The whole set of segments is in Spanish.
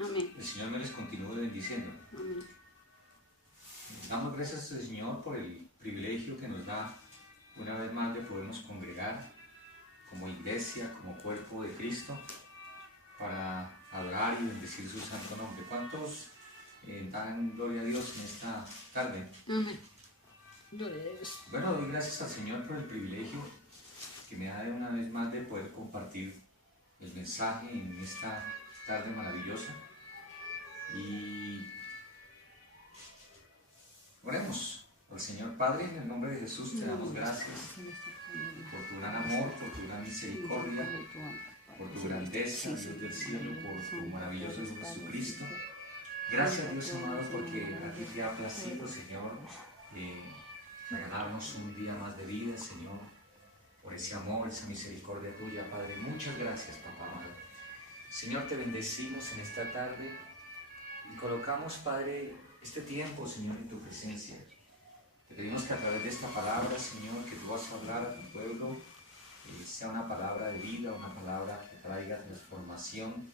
Amén. El Señor me les continúe bendiciendo. Amén. Damos gracias al Señor por el privilegio que nos da una vez más de podernos congregar como iglesia, como cuerpo de Cristo, para adorar y bendecir su santo nombre. ¿Cuántos dan gloria a Dios en esta tarde? Amén. Gloria a Dios. Bueno, doy gracias al Señor por el privilegio que me da de una vez más de poder compartir el mensaje en esta tarde maravillosa. Y oremos al Señor. Padre, en el nombre de Jesús te damos gracias por tu gran amor, por tu gran misericordia, por tu grandeza, Dios del cielo, por tu maravilloso Hijo Jesucristo. Gracias, Dios amado, porque a ti te ha placido, Señor, regalarnos un día más de vida, Señor, por ese amor, esa misericordia tuya, Padre. Muchas gracias, papá amado. Señor, te bendecimos en esta tarde y colocamos, Padre, este tiempo, Señor, en tu presencia. Te pedimos que a través de esta palabra, Señor, que tú vas a hablar a tu pueblo, sea una palabra de vida, una palabra que traiga transformación,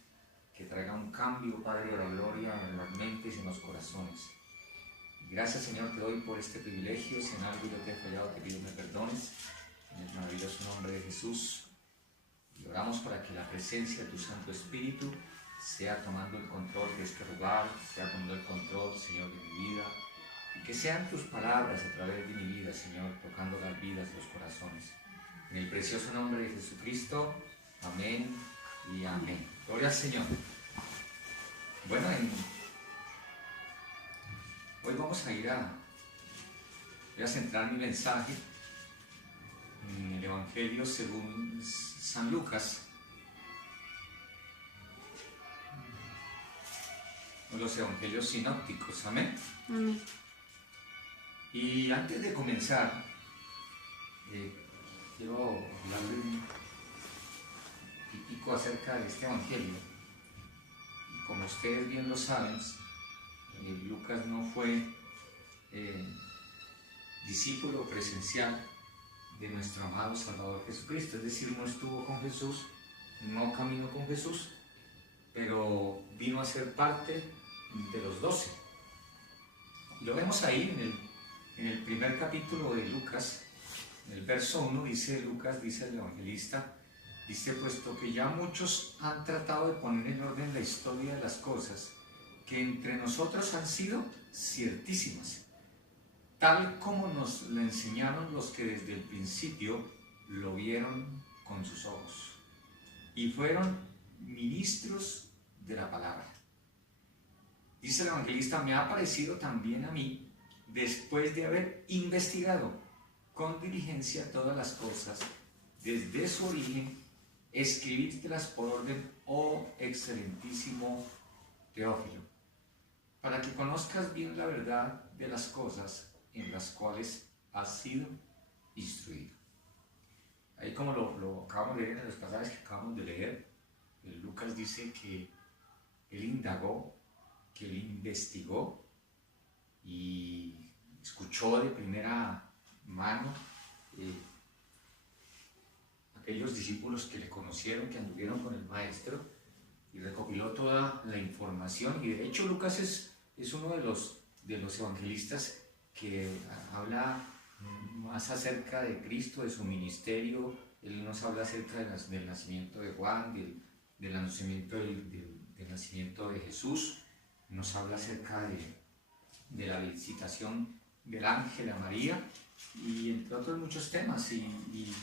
que traiga un cambio, Padre, de la gloria en las mentes y en los corazones. Y gracias, Señor, te doy por este privilegio. Si en algo yo te he fallado, te pido me perdones. En el maravilloso nombre de Jesús. Y oramos para que la presencia de tu Santo Espíritu sea tomando el control de este lugar, sea tomando el control, Señor, de mi vida. Y que sean tus palabras a través de mi vida, Señor, tocando las vidas y los corazones. En el precioso nombre de Jesucristo. Amén y amén. Gloria al Señor. Bueno, hoy vamos a voy a centrar mi mensaje en el Evangelio según San Lucas, los Evangelios sinópticos. Amén. Amén. Y antes de comenzar, quiero hablarle un poquitico acerca de este Evangelio. Y como ustedes bien lo saben, Lucas no fue discípulo presencial de nuestro amado Salvador Jesucristo, es decir, no estuvo con Jesús, no caminó con Jesús, pero vino a ser parte de los 12. Y lo vemos ahí en el primer capítulo de Lucas, en el verso 1, dice Lucas, dice el evangelista, dice: puesto que ya muchos han tratado de poner en orden la historia de las cosas que entre nosotros han sido ciertísimas, tal como nos lo enseñaron los que desde el principio lo vieron con sus ojos y fueron ministros de la palabra. Dice el evangelista: me ha parecido también a mí, después de haber investigado con diligencia todas las cosas desde su origen, escribírtelas por orden, oh excelentísimo Teófilo, para que conozcas bien la verdad de las cosas en las cuales has sido instruido. Ahí, como lo acabamos de leer en los pasajes que acabamos de leer, Lucas dice que él indagó, que él investigó y escuchó de primera mano aquellos discípulos que le conocieron, que anduvieron con el maestro, y recopiló toda la información. Y de hecho Lucas es uno de los evangelistas que habla más acerca de Cristo, de su ministerio. Él nos habla acerca del nacimiento de Juan, del nacimiento de Jesús. Nos habla acerca de la visitación del ángel a María, y entre otros muchos temas. Y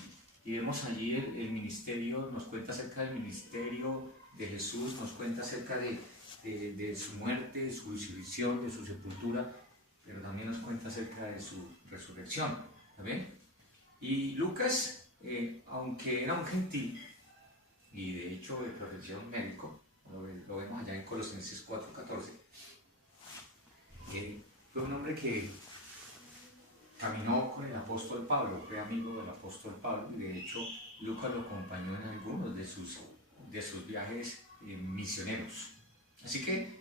vemos allí el ministerio, nos cuenta acerca del ministerio de Jesús, nos cuenta acerca de su muerte, de su resurrección, de su sepultura, pero también nos cuenta acerca de su resurrección. ¿Saben? Y Lucas, aunque era un gentil, y de hecho de profesión médico, lo vemos allá en Colosenses 4:14, fue un hombre que caminó con el apóstol Pablo, fue amigo del apóstol Pablo, y de hecho Lucas lo acompañó en algunos de sus viajes misioneros. Así que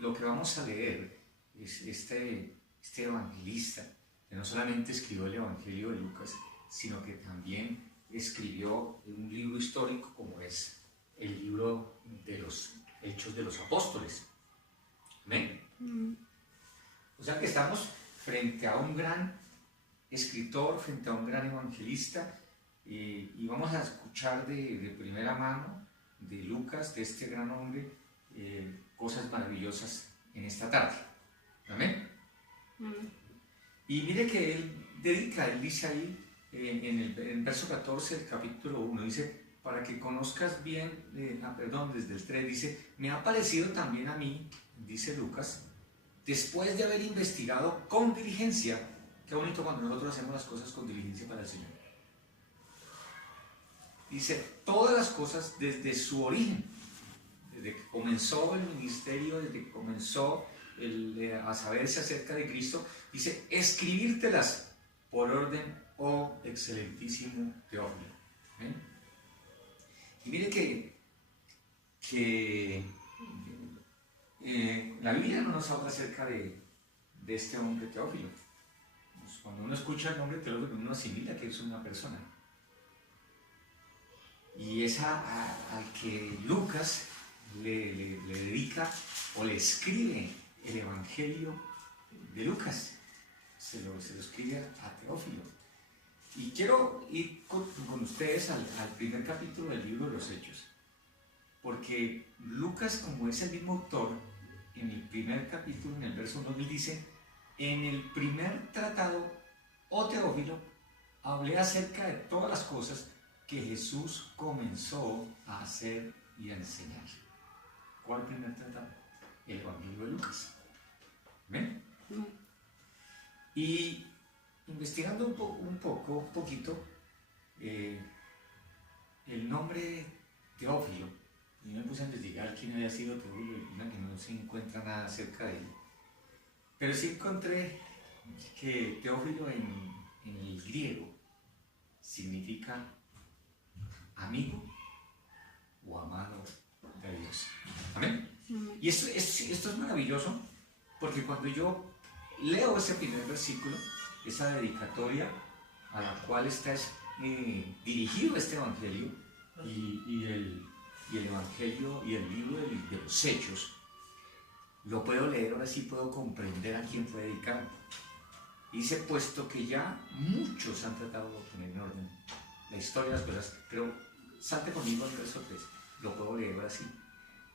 lo que vamos a leer es este evangelista, que no solamente escribió el Evangelio de Lucas, sino que también escribió un libro histórico como es el libro de los Hechos Hechos de los Apóstoles. ¿Amén? O sea que estamos frente a un gran escritor, frente a un gran evangelista, y vamos a escuchar de primera mano de Lucas, de este gran hombre, cosas maravillosas en esta tarde. ¿Amén? Y mire que él dice ahí, en el verso 14 del capítulo 1, dice, para que conozcas bien, desde el 3, dice, me ha parecido también a mí, dice Lucas, después de haber investigado con diligencia. Qué bonito cuando nosotros hacemos las cosas con diligencia para el Señor. Dice, todas las cosas desde su origen, desde que comenzó el ministerio, desde que comenzó a saberse acerca de Cristo, dice, escribírtelas por orden, oh excelentísimo Teófilo. ¿Eh? Y mire que la Biblia no nos habla acerca de este hombre Teófilo. Pues cuando uno escucha el nombre Teófilo, uno asimila que es una persona. Y es al que Lucas le dedica o le escribe el Evangelio de Lucas. Se lo escribe a Teófilo. Y quiero ir con ustedes al primer capítulo del libro de los Hechos. Porque Lucas, como es el mismo autor, en el primer capítulo, en el verso 1, dice, en el primer tratado, oh Teófilo, hablé acerca de todas las cosas que Jesús comenzó a hacer y a enseñar. ¿Cuál primer tratado? El Evangelio de Lucas. ¿Ven? Y investigando un poquito, el nombre Teófilo, yo me puse a investigar quién había sido Teófilo, y que no se encuentra nada acerca de él. Pero sí encontré que Teófilo en el griego significa amigo o amado de Dios. ¿Amén? Y esto es maravilloso, porque cuando yo leo ese primer versículo, esa dedicatoria a la cual está dirigido este evangelio, y el evangelio y el libro de los Hechos, lo puedo leer, ahora sí puedo comprender a quién fue dedicado. Dice, puesto que ya muchos han tratado de poner en orden la historia de las cosas, pero salte conmigo al verso 3, lo puedo leer ahora sí.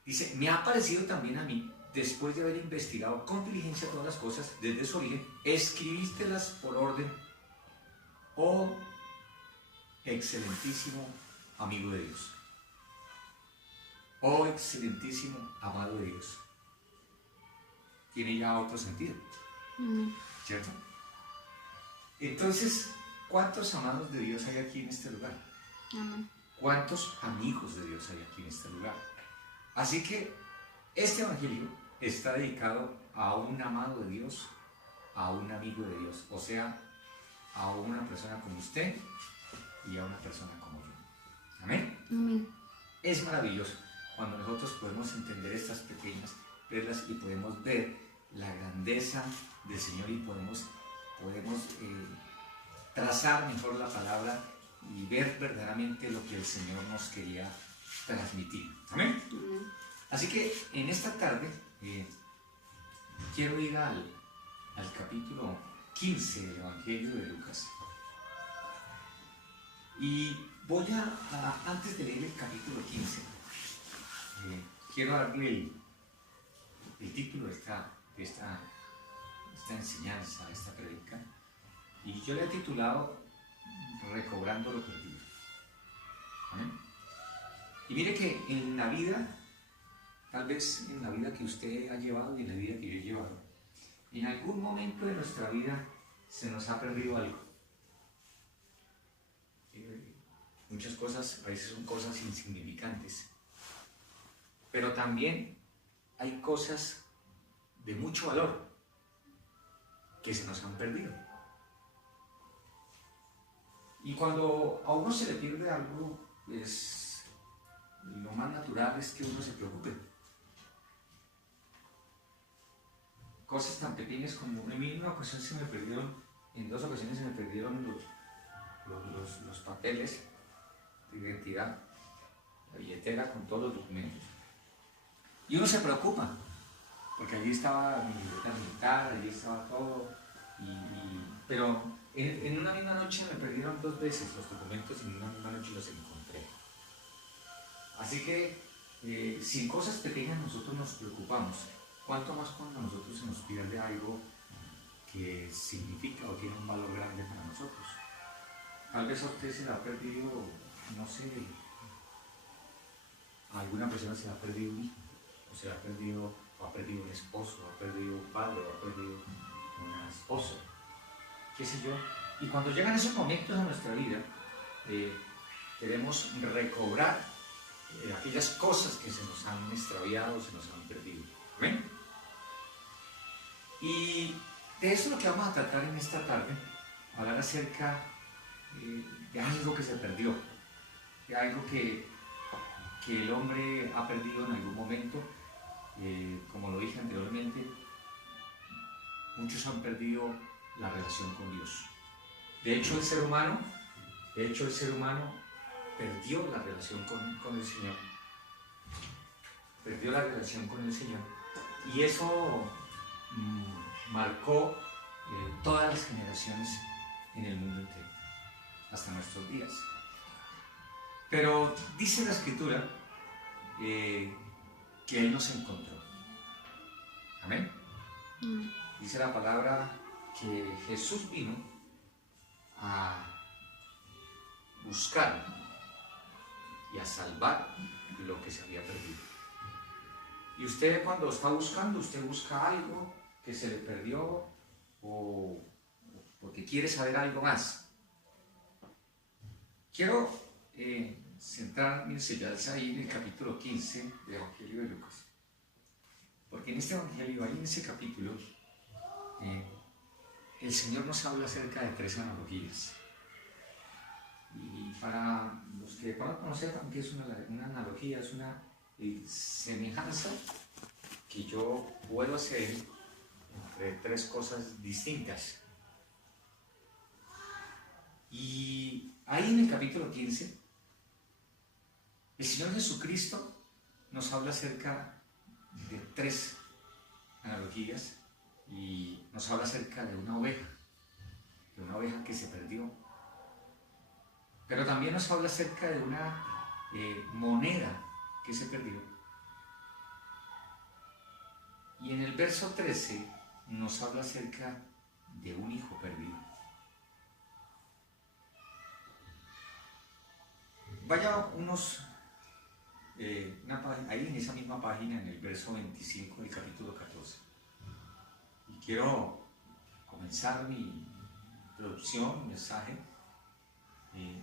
Dice, me ha parecido también a mí, después de haber investigado con diligencia todas las cosas desde su origen, escribístelas por orden, oh excelentísimo amigo de Dios, oh excelentísimo amado de Dios. Tiene ya otro sentido, ¿cierto? Entonces, ¿cuántos amados de Dios hay aquí en este lugar? ¿Cuántos amigos de Dios hay aquí en este lugar? Así que este evangelio está dedicado a un amado de Dios, a un amigo de Dios, o sea, a una persona como usted y a una persona como yo. ¿Amén? Amén. Es maravilloso cuando nosotros podemos entender estas pequeñas perlas y podemos ver la grandeza del Señor y podemos trazar mejor la palabra y ver verdaderamente lo que el Señor nos quería transmitir. ¿Amén? Así que en esta tarde quiero ir al capítulo 15 del Evangelio de Lucas. Y voy antes de leer el capítulo 15, quiero darle el título de esta enseñanza, de esta predica, y yo le he titulado Recobrando lo perdido. ¿Amén? Y mire que en la vida, tal vez en la vida que usted ha llevado y en la vida que yo he llevado, en algún momento de nuestra vida se nos ha perdido algo. Muchas cosas, a veces son cosas insignificantes, pero también hay cosas de mucho valor que se nos han perdido. Y cuando a uno se le pierde algo, pues lo más natural es que uno se preocupe. Cosas tan pequeñas como en mí en una ocasión se me perdieron, en 2 ocasiones se me perdieron los papeles de identidad, la billetera con todos los documentos. Y Y uno se preocupa, porque allí estaba mi libreta militar, allí estaba todo, pero en una misma noche me perdieron 2 veces los documentos y en una misma noche los encontré. Así que si en cosas pequeñas nosotros nos preocupamos, ¿cuánto más cuando a nosotros se nos pierde algo que significa o tiene un valor grande para nosotros? Tal vez a usted se le ha perdido, no sé, a alguna persona se le ha perdido un hijo, o se le ha perdido, o ha perdido un esposo, o ha perdido un padre, o ha perdido una esposa, qué sé yo. Y cuando llegan esos momentos a nuestra vida, queremos recobrar aquellas cosas que se nos han extraviado, se nos han perdido. ¿Amén? Y de eso es lo que vamos a tratar en esta tarde, hablar acerca de algo que se perdió, de algo que el hombre ha perdido en algún momento. Como lo dije anteriormente, muchos han perdido la relación con Dios. De hecho, el ser humano perdió la relación con el Señor. Perdió la relación con el Señor. Y eso marcó todas las generaciones en el mundo entero, hasta nuestros días. Pero dice la Escritura que Él nos encontró. Amén. Dice la palabra que Jesús vino a buscar y a salvar lo que se había perdido. Y usted, cuando está buscando, usted busca algo que se le perdió o porque quiere saber algo más. Quiero centrarme ya ahí en el capítulo 15 del Evangelio de Lucas. Porque en este Evangelio, ahí en ese capítulo, el Señor nos habla acerca de 3 analogías. Y para los que de pronto no sepan qué es una analogía, es una semejanza que yo puedo hacer entre 3 cosas distintas. Y ahí en el capítulo 15, el Señor Jesucristo nos habla acerca de 3 analogías y nos habla acerca de una oveja que se perdió. Pero también nos habla acerca de una moneda que se perdió. Y en el verso 13 nos habla acerca de un hijo perdido. Vaya ahí en esa misma página, en el verso 25 del capítulo 14. Y quiero comenzar mi introducción, mi mensaje,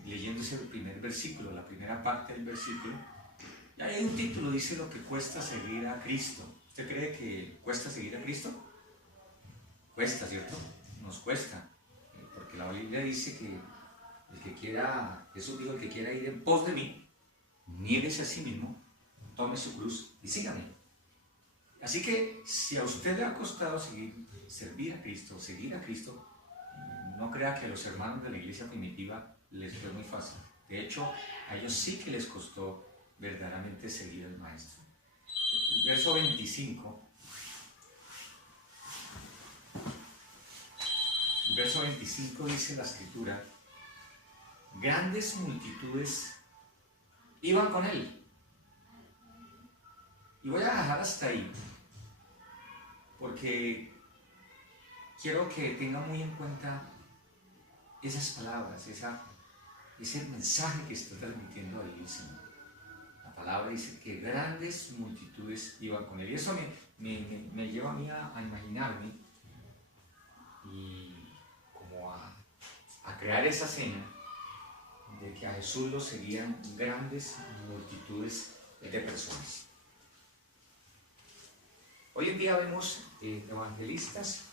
leyéndose el primer versículo, la primera parte del versículo. Y ahí hay un título, dice: lo que cuesta seguir a Cristo. ¿Usted cree que cuesta seguir a Cristo? Cuesta, ¿cierto? Nos cuesta. Porque la Biblia dice que el que quiera, Jesús dijo: el que quiera ir en pos de mí, niéguese a sí mismo, tome su cruz y sígame. Así que si a usted le ha costado servir a Cristo, seguir a Cristo, no crea que a los hermanos de la iglesia primitiva les fue muy fácil. De hecho, a ellos sí que les costó verdaderamente seguir al Maestro. El verso 25. El verso 25 dice la Escritura: grandes multitudes iban con él. Y voy a dejar hasta ahí, porque quiero que tengan muy en cuenta esas palabras, ese mensaje que está transmitiendo ahí el Señor. La palabra dice que grandes multitudes iban con él. Y eso me lleva a mí a imaginarme y como a crear esa escena de que a Jesús lo seguían grandes multitudes de personas. Hoy en día vemos evangelistas,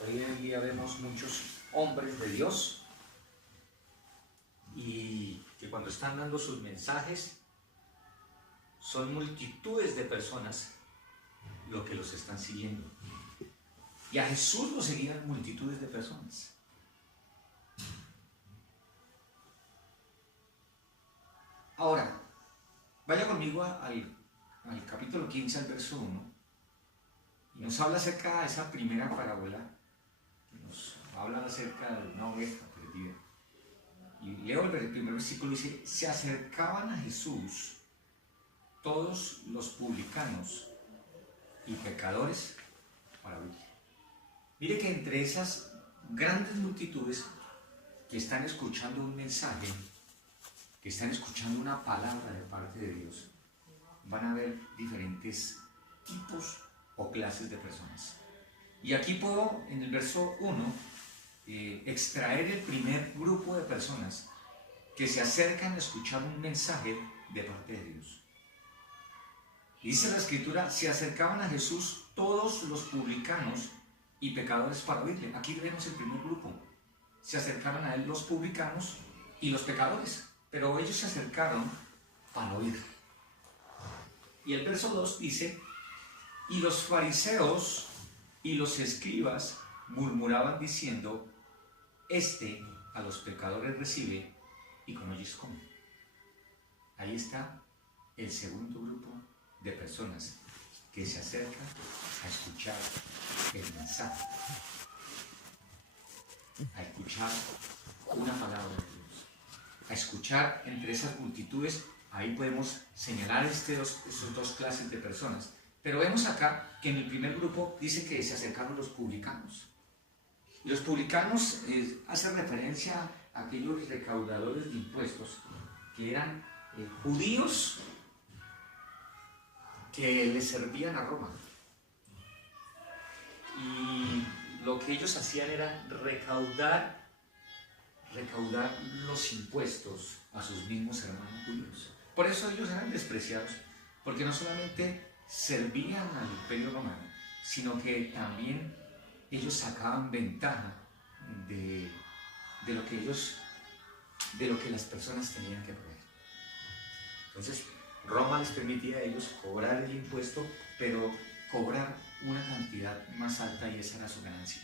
hoy en día vemos muchos hombres de Dios y que cuando están dando sus mensajes son multitudes de personas lo que los están siguiendo. Y a Jesús lo seguían multitudes de personas. Ahora, vaya conmigo al al capítulo 15, al verso 1, y nos habla acerca de esa primera parábola, nos habla acerca de una oveja perdida. Y leo el primer versículo, dice: se acercaban a Jesús todos los publicanos y pecadores para oír. Mire que entre esas grandes multitudes que están escuchando un mensaje, que están escuchando una palabra de parte de Dios, van a haber diferentes tipos o clases de personas. Y aquí puedo, en el verso 1, extraer el primer grupo de personas que se acercan a escuchar un mensaje de parte de Dios. Y dice la Escritura: se acercaban a Jesús todos los publicanos y pecadores para oírle. Aquí vemos el primer grupo. Se acercaron a él los publicanos y los pecadores, pero ellos se acercaron para oír. Y el verso 2 dice: y los fariseos y los escribas murmuraban diciendo: este a los pecadores recibe y con ellos come. Ahí está el segundo grupo de personas que se acercan a escuchar el mensaje, a escuchar una palabra de Dios, a escuchar entre esas multitudes. Ahí podemos señalar esas dos clases de personas. Pero vemos acá que en el primer grupo dice que se acercaron los publicanos. Y los publicanos hacen referencia a aquellos recaudadores de impuestos que eran judíos que le servían a Roma. Y lo que ellos hacían era recaudar los impuestos a sus mismos hermanos judíos. Por eso ellos eran despreciados, porque no solamente servían al Imperio Romano, sino que también ellos sacaban ventaja de lo que las personas tenían que proveer. Entonces, Roma les permitía a ellos cobrar el impuesto, pero cobrar una cantidad más alta, y esa era su ganancia.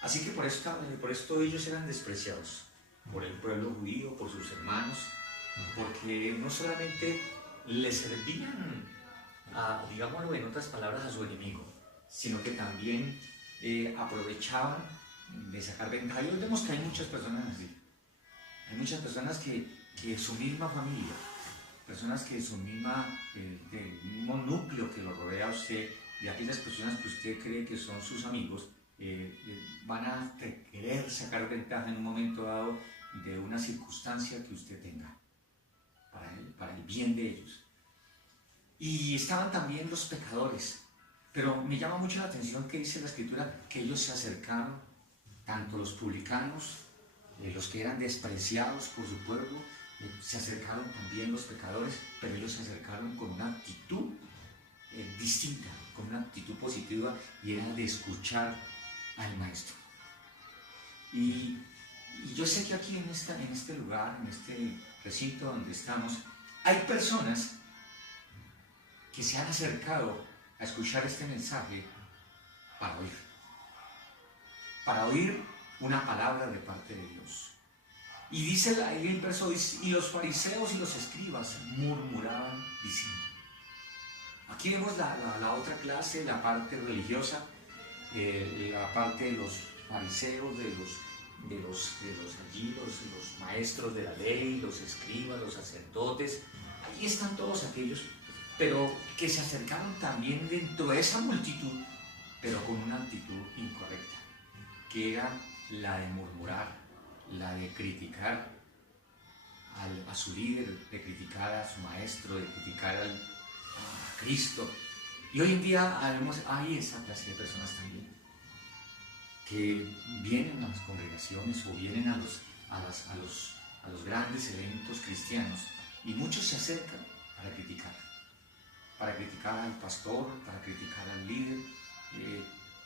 Así que por esto ellos eran despreciados por el pueblo judío, por sus hermanos, porque no solamente le servían digámoslo en otras palabras, a su enemigo, sino que también aprovechaban de sacar ventaja. Y hoy vemos que hay muchas personas así. Hay muchas personas que su misma familia, personas que su del mismo núcleo que lo rodea a usted, y aquellas personas que usted cree que son sus amigos, van a querer sacar ventaja en un momento dado de una circunstancia que usted tenga, para el bien de ellos. Y estaban también los pecadores, pero me llama mucho la atención que dice la Escritura que ellos se acercaron, tanto los publicanos, los que eran despreciados por su pueblo, se acercaron también los pecadores, pero ellos se acercaron con una actitud distinta, con una actitud positiva, y era de escuchar al Maestro. Y yo sé que aquí en este lugar, en este recinto donde estamos, hay personas que se han acercado a escuchar este mensaje para oír una palabra de parte de Dios. Y dice ahí el verso, dice: y los fariseos y los escribas murmuraban diciendo. Aquí vemos la otra clase, la parte religiosa, la parte de los fariseos, de los maestros de la ley, los escribas, los sacerdotes. Ahí están todos aquellos, pero que se acercaron también dentro de esa multitud, pero con una actitud incorrecta, que era la de murmurar, la de criticar a su líder, de criticar a su maestro, de criticar a Cristo. Y hoy en día hay esa clase de personas también, que vienen a las congregaciones o vienen a los grandes eventos cristianos, y muchos se acercan para criticar al pastor, para criticar al líder,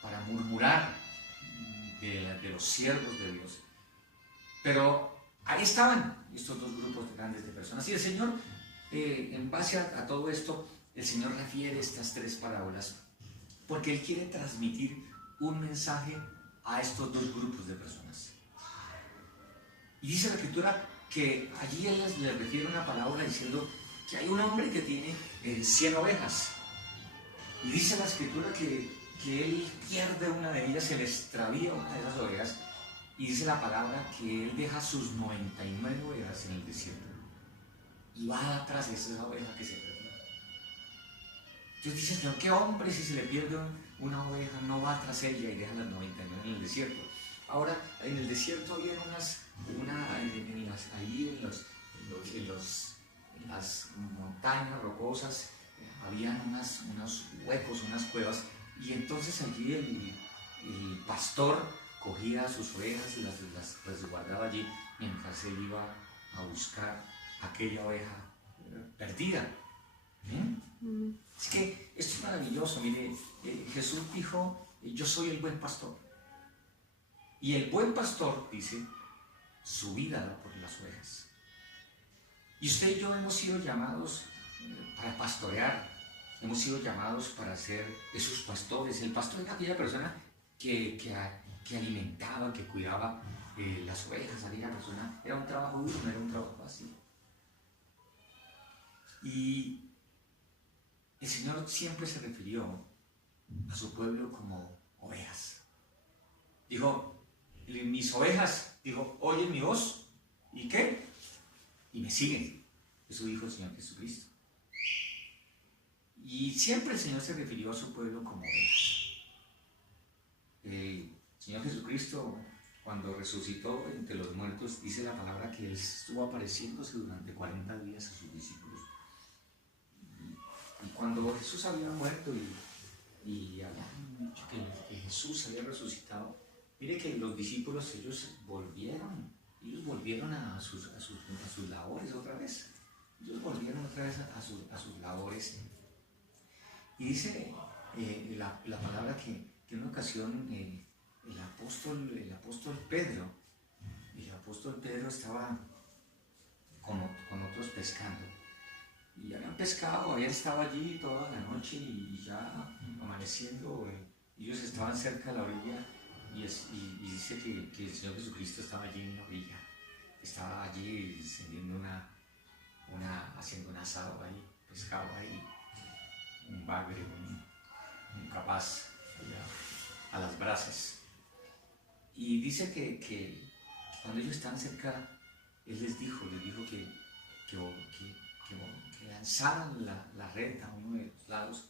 para murmurar de los siervos de Dios. Pero ahí estaban estos dos grupos grandes de personas. Y el Señor, en base a todo esto, el Señor refiere estas tres parábolas porque Él quiere transmitir un mensaje a estos dos grupos de personas. Y dice la Escritura que allí Él les refiere una parábola diciendo que hay un hombre que tiene 100 ovejas. Y dice la escritura que él pierde una de ellas, se le extravía una de esas ovejas. Y dice la palabra que él deja sus 99 ovejas en el desierto. Y va atrás de esa oveja que se perdió. Entonces dice, Señor, ¿qué hombre si se le pierde una oveja no va tras ella y deja las 99 en el desierto? Ahora, en el desierto había en las montañas rocosas, habían unos huecos, unas cuevas, y entonces allí el pastor cogía sus ovejas y las resguardaba allí mientras él iba a buscar aquella oveja perdida. Es que esto es maravilloso. Mire, Jesús dijo, yo soy el buen pastor. Y el buen pastor, dice, su vida da por las ovejas. Y usted y yo hemos sido llamados para pastorear, hemos sido llamados para ser esos pastores. El pastor era aquella persona que alimentaba, que cuidaba las ovejas. Aquella persona era un trabajo duro, no era un trabajo fácil. Y el Señor siempre se refirió a su pueblo como ovejas. Dijo, mis ovejas, dijo, oyen mi voz, ¿y qué? Y me siguen. Eso dijo el Señor Jesucristo. Y siempre el Señor se refirió a su pueblo como ovejas. El Señor Jesucristo, cuando resucitó entre los muertos, dice la palabra que Él estuvo apareciéndose durante 40 días a sus discípulos. Y cuando Jesús había muerto y habían dicho que Jesús había resucitado, mire que los discípulos, ellos volvieron a sus labores otra vez. Ellos volvieron otra vez a sus labores. Y dice la palabra que en una ocasión el apóstol Pedro estaba con otros pescando. Y habían pescado, habían estado allí toda la noche y ya amaneciendo, ellos estaban cerca de la orilla y dice que el Señor Jesucristo estaba allí en la orilla, estaba allí haciendo un asado ahí, pescado ahí, un bagre, un capaz a las brasas. Y dice que cuando ellos estaban cerca, Él les dijo que lanzaran la red a uno de los lados,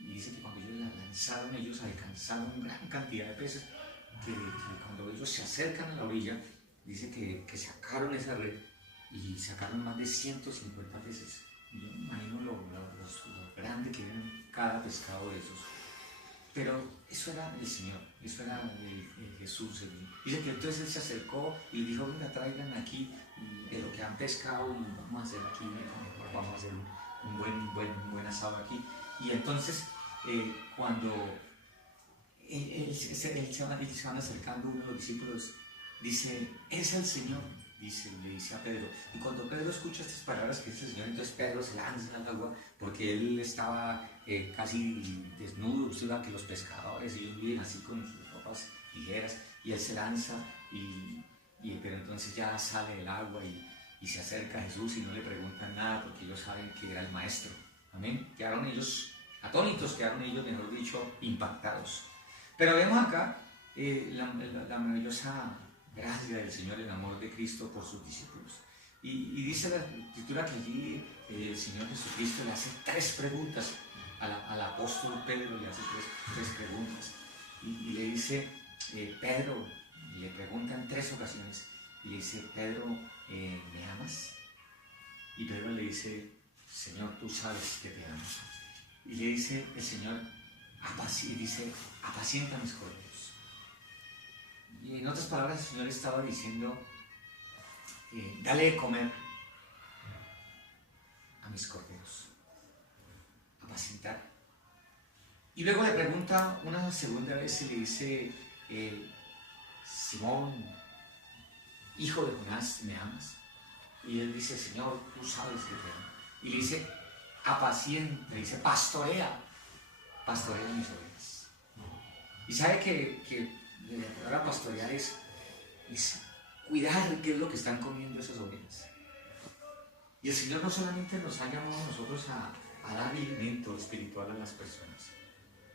y dice que cuando ellos la lanzaron, ellos alcanzaron gran cantidad de peces, que cuando ellos se acercan a la orilla, dice que sacaron esa red y sacaron más de 150 peces. Yo me imagino lo grande que era cada pescado de esos. Pero eso era el Señor, eso era el Jesús. Dice que entonces Él se acercó y dijo, venga, traigan aquí de lo que han pescado y vamos a hacer aquí, vamos a hacer un buen asado aquí. Y entonces cuando se van acercando uno de los discípulos, dice, es el Señor, le dice a Pedro. Y cuando Pedro escucha estas palabras que dice el Señor, entonces Pedro se lanza al agua, porque él estaba casi desnudo. Usted ve que los pescadores, ellos viven así con sus ropas ligeras, y él se lanza, pero entonces ya sale del agua y se acerca a Jesús y no le preguntan nada, porque ellos saben que era el Maestro. Amén. Quedaron ellos atónitos, quedaron ellos, mejor dicho, impactados. Pero vemos acá la maravillosa gracia del Señor, el amor de Cristo por sus discípulos. Y dice la Escritura que allí el Señor Jesucristo le hace 3 preguntas al apóstol Pedro, le hace tres preguntas. Y le dice, Pedro, le pregunta en 3 ocasiones, y le dice, Pedro, ¿me amas? Y Pedro le dice, Señor, tú sabes que te amo. Y le dice el Señor, apacienta mis corderos. Y en otras palabras, el Señor estaba diciendo, dale de comer a mis corderos, apacentar. Y luego le pregunta una segunda vez y le dice, Simón, hijo de Jonás, ¿me amas? Y él dice, Señor, tú sabes que te amo. Y le dice, apacienta, le dice, pastorea mis ovejas. Y sabe que la palabra pastorear es cuidar qué es lo que están comiendo esas ovejas. Y el Señor no solamente nos ha llamado a nosotros a a dar alimento espiritual a las personas,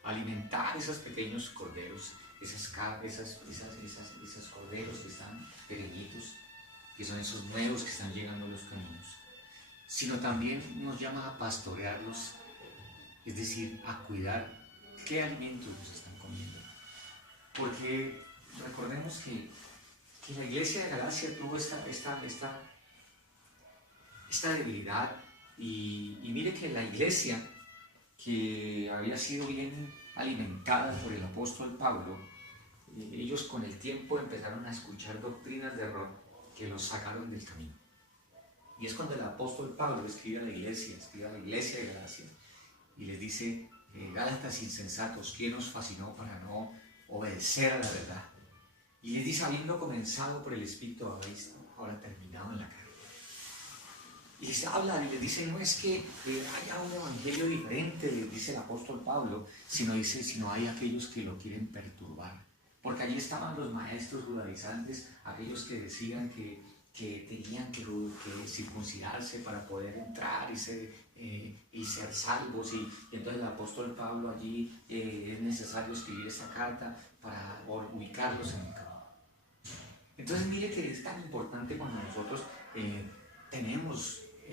a alimentar esos pequeños corderos, esos corderos que están pequeñitos, que son esos nuevos que están llegando a los caminos, sino también nos llama a pastorearlos, es decir, a cuidar qué alimentos nos están comiendo. Porque recordemos que la iglesia de Galacia tuvo esta debilidad, y mire que la iglesia que había sido bien alimentada por el apóstol Pablo, ellos con el tiempo empezaron a escuchar doctrinas de error que los sacaron del camino. Y es cuando el apóstol Pablo escribe a la iglesia de Galacia, y les dice: Gálatas insensatos, ¿quién os fascinó para no obedecer a la verdad? Y les dice: habiendo comenzado por el Espíritu, habéis ahora terminado en la carne. Y les habla y les dice: no es que haya un evangelio diferente, les dice el apóstol Pablo, sino hay aquellos que lo quieren perturbar. Porque allí estaban los maestros judaizantes, aquellos que decían que tenían que circuncidarse para poder entrar y ser salvos. Y entonces el apóstol Pablo allí es necesario escribir esta carta para ubicarlos en el camino. Entonces mire que es tan importante cuando nosotros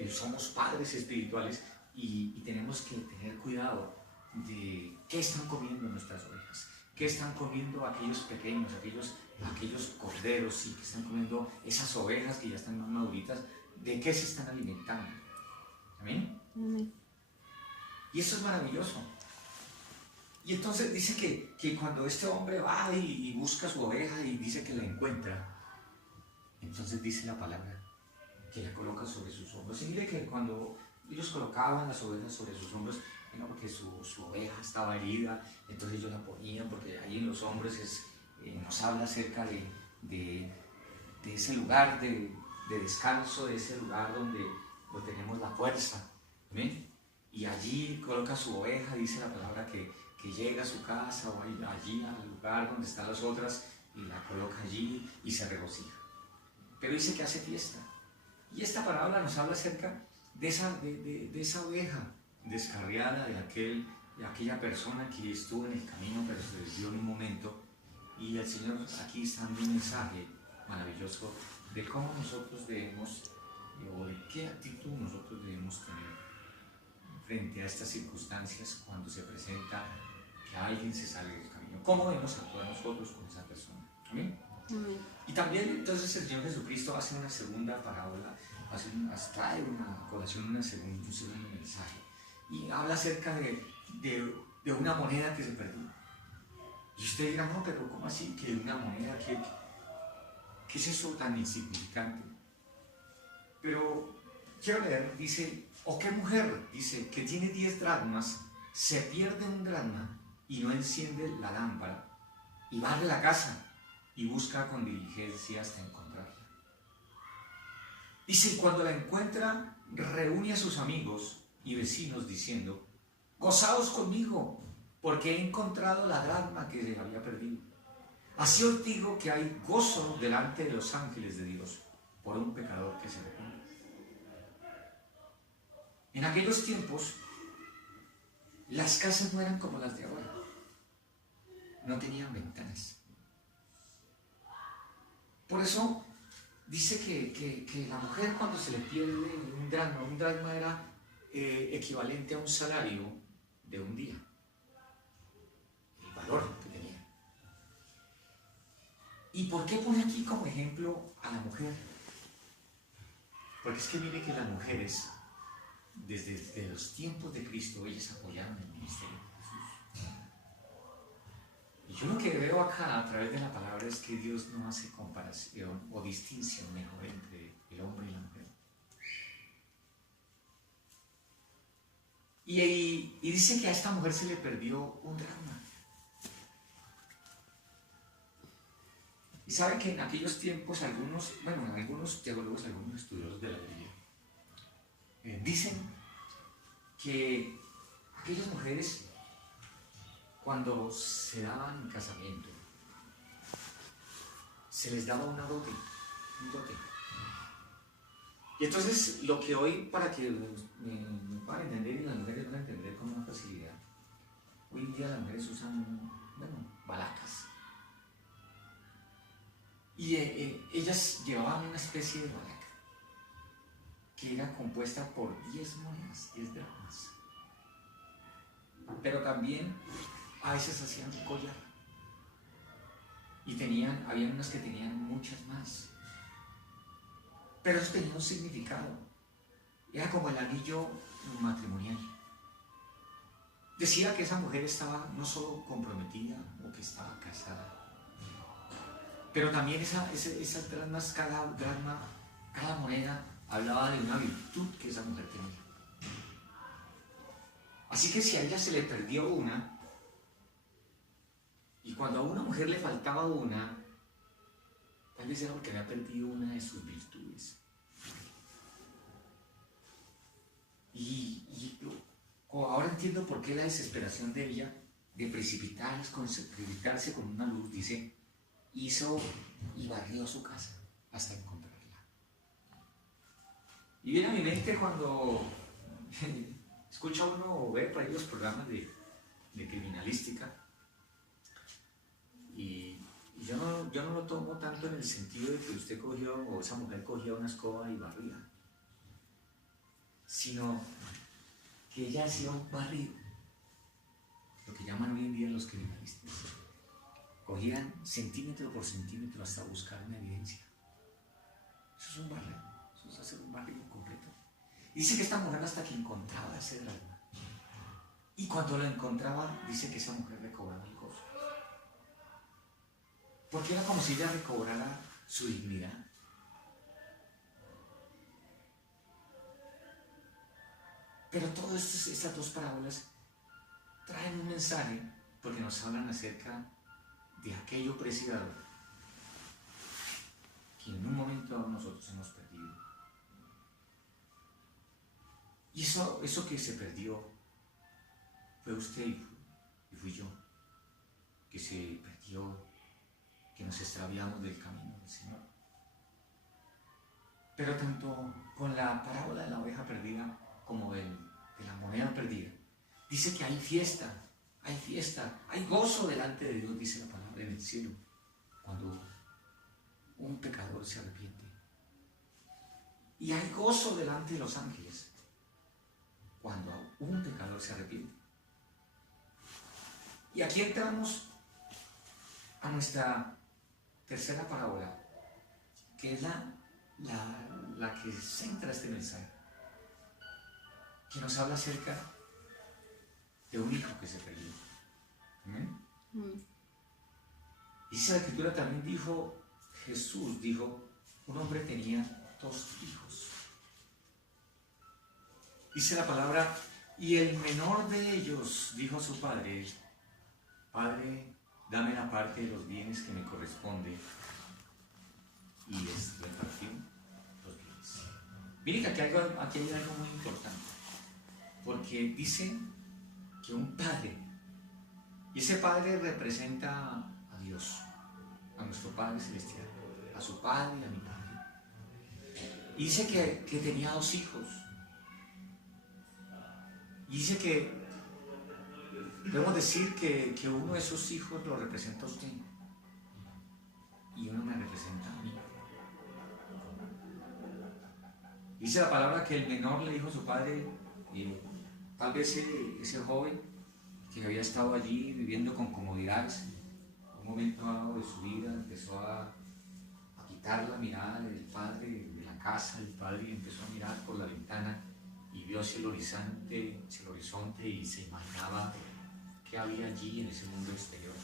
somos padres espirituales, y tenemos que tener cuidado de qué están comiendo nuestras ovejas, qué están comiendo aquellos pequeños, aquellos corderos, y que están comiendo esas ovejas que ya están más maduritas, de qué se están alimentando. ¿Amén? Amén. Y eso es maravilloso. Y entonces dice que cuando este hombre va y busca su oveja y dice que la encuentra, entonces dice la palabra que la coloca sobre sus hombros. Y mire que cuando ellos colocaban las ovejas sobre sus hombros, porque su oveja estaba herida, entonces ellos la ponían, porque ahí en los hombros nos habla acerca de ese lugar de descanso, de ese lugar donde tenemos la fuerza. ¿Amén? Y allí coloca su oveja, dice la palabra que llega a su casa o allí al lugar donde están las otras, y la coloca allí y se regocija. Pero dice que hace fiesta. Y esta parábola nos habla acerca de esa oveja descarriada, de aquella persona que estuvo en el camino pero se desvió en un momento. Y el Señor aquí está dando un mensaje maravilloso de cómo nosotros debemos, o de qué actitud nosotros debemos tener frente a estas circunstancias cuando se presenta que alguien se sale del camino. ¿Cómo debemos actuar nosotros con esa persona? ¿Amén? Amén. Y también entonces el Señor Jesucristo hace una segunda parábola, trae una colación, un segundo mensaje, y habla acerca de una moneda que se perdió. Y usted dirá: no, pero ¿cómo así que una moneda? ¿Qué es eso tan insignificante? Pero quiero leer, dice: ¿o qué mujer, dice, que tiene 10 dracmas, se pierde un dracma y no enciende la lámpara, y barre la casa y busca con diligencia hasta encontrarla? Dice: y cuando la encuentra, reúne a sus amigos y vecinos diciendo: gozaos conmigo, porque he encontrado la dracma que se había perdido. Así os digo que hay gozo delante de los ángeles de Dios por un pecador que se arrepiente. En aquellos tiempos, las casas no eran como las de ahora. No tenían ventanas. Por eso dice que la mujer, cuando se le pierde un dracma era equivalente a un salario de un día. El valor que tenía. ¿Y por qué pone aquí como ejemplo a la mujer? Porque es que mire que las mujeres, desde los tiempos de Cristo, ellas apoyaron el ministerio de Jesús. Y yo lo que veo acá a través de la palabra es que Dios no hace comparación o distinción mejor entre el hombre y la mujer. Y dice que a esta mujer se le perdió un dracma. Y sabe que en aquellos tiempos algunos teólogos, algunos estudiosos de la Biblia, dicen que aquellas mujeres, cuando se daban en casamiento, se les daba un dote. Y entonces lo que hoy, para que me puedan entender y las mujeres van a entender con una facilidad, hoy en día las mujeres usan, bueno, balacas. Y ellas llevaban una especie de balaca que era compuesta por 10 monedas, 10 dracmas. Pero también a veces hacían collar. Y habían unas que tenían muchas más. Pero eso tenía un significado. Era como el anillo matrimonial. Decía que esa mujer estaba no solo comprometida o que estaba casada, pero también esas dracmas, cada dracma, cada moneda hablaba de una virtud que esa mujer tenía. Así que si a ella se le perdió una, y cuando a una mujer le faltaba una, tal vez era porque había perdido una de sus virtudes. Y ahora entiendo por qué la desesperación de ella, de precipitarse con una luz, dice, hizo y barrió su casa hasta encontrarla. Y viene a mi mente cuando escucha uno o ve por ahí los programas de criminalística, y yo no lo tomo tanto en el sentido de que usted cogió o esa mujer cogía una escoba y barría, sino que ella hacía un barrido, lo que llaman hoy en día los criminalistas. Cogían centímetro por centímetro hasta buscar una evidencia. Eso es un barrido, eso es hacer un barrido completo. Y dice que esta mujer hasta que encontraba ese dragma. Y cuando lo encontraba, dice que esa mujer recobraba el gozo. Porque era como si ella recobrara su dignidad. Pero todas estas dos parábolas traen un mensaje porque nos hablan acerca de aquello preciado que en un momento nosotros hemos perdido. Y eso que se perdió fue usted y fui yo, que se perdió, que nos extraviamos del camino del Señor. Pero tanto con la parábola de la oveja perdida como de la moneda perdida, dice que hay fiesta, hay gozo delante de Dios, dice la palabra en el cielo, cuando un pecador se arrepiente. Y hay gozo delante de los ángeles, cuando un pecador se arrepiente. Y aquí entramos a nuestra tercera parábola, que es la que centra este mensaje, que nos habla acerca de un hijo que se perdió. ¿Amén? Dice la Escritura, también Jesús dijo, un hombre tenía 2 hijos. Dice la palabra, y el menor de ellos dijo a su padre, Padre, dame la parte de los bienes que me corresponde. Y les repartió los bienes. Miren que aquí hay algo muy importante, porque dice que un padre, y ese padre representa a Dios, a nuestro Padre Celestial, a su padre y a mi padre. Y dice que tenía 2 hijos. Y dice que podemos decir que uno de esos hijos lo representa a usted y uno me representa a mí. Dice la palabra que el menor le dijo a su padre, tal vez ese joven que había estado allí viviendo con comodidades, en un momento dado de su vida empezó a quitar la mirada del padre, de la casa del padre, y empezó a mirar por la ventana y vio hacia el horizonte y se imaginaba qué había allí en ese mundo exterior.